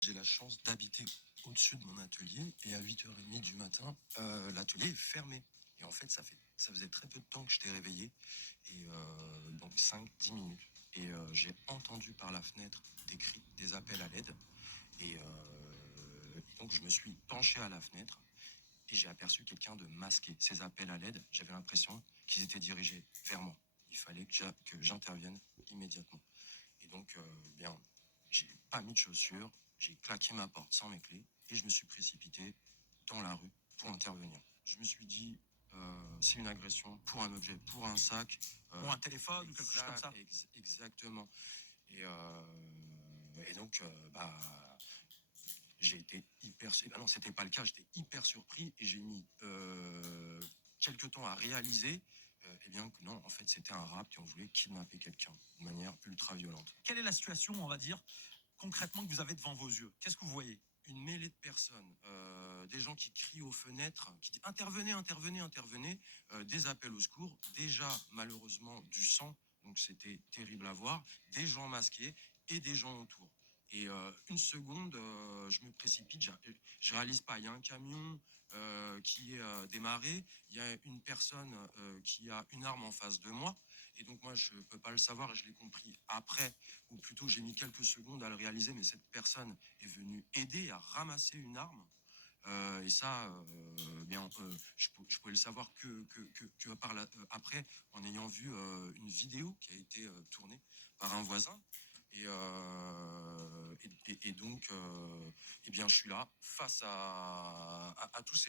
J'ai la chance d'habiter au-dessus de mon atelier et à 8h30 du matin, l'atelier est fermé. Et en fait, ça faisait très peu de temps que j'étais réveillé, et donc 5-10 minutes. Et j'ai entendu par la fenêtre des cris, des appels à l'aide. Et donc je me suis penché à la fenêtre et j'ai aperçu quelqu'un de masqué. Ces appels à l'aide, j'avais l'impression qu'ils étaient dirigés vers moi. Il fallait que j'intervienne immédiatement. Et donc, j'ai pas mis de chaussures, j'ai claqué ma porte sans mes clés et je me suis précipité dans la rue pour intervenir. Je me suis dit, c'est une agression pour un objet, pour un sac. Ou un téléphone ou quelque chose comme ça. Exactement. Et, donc, j'ai été hyper... Ah non, c'était pas le cas, j'étais hyper surpris et j'ai mis quelques temps à réaliser que non, en fait, c'était un rapt et on voulait kidnapper quelqu'un de manière ultra violente. Quelle est la situation, on va dire, concrètement, que vous avez devant vos yeux? Qu'est-ce que vous voyez? Une mêlée de personnes, des gens qui crient aux fenêtres, qui disent intervenez, intervenez, intervenez, des appels au secours, déjà malheureusement du sang, donc c'était terrible à voir, des gens masqués et des gens autour. Et une seconde, je me précipite, je réalise pas, il y a un camion qui est démarré, il y a une personne qui a une arme en face de moi, et donc moi je peux pas le savoir et je l'ai compris après, ou plutôt j'ai mis quelques secondes à le réaliser, mais cette personne est venue aider à ramasser une arme. Et ça, je pouvais le savoir que après, en ayant vu une vidéo qui a été tournée par un voisin. Et donc, je suis là face à tous ces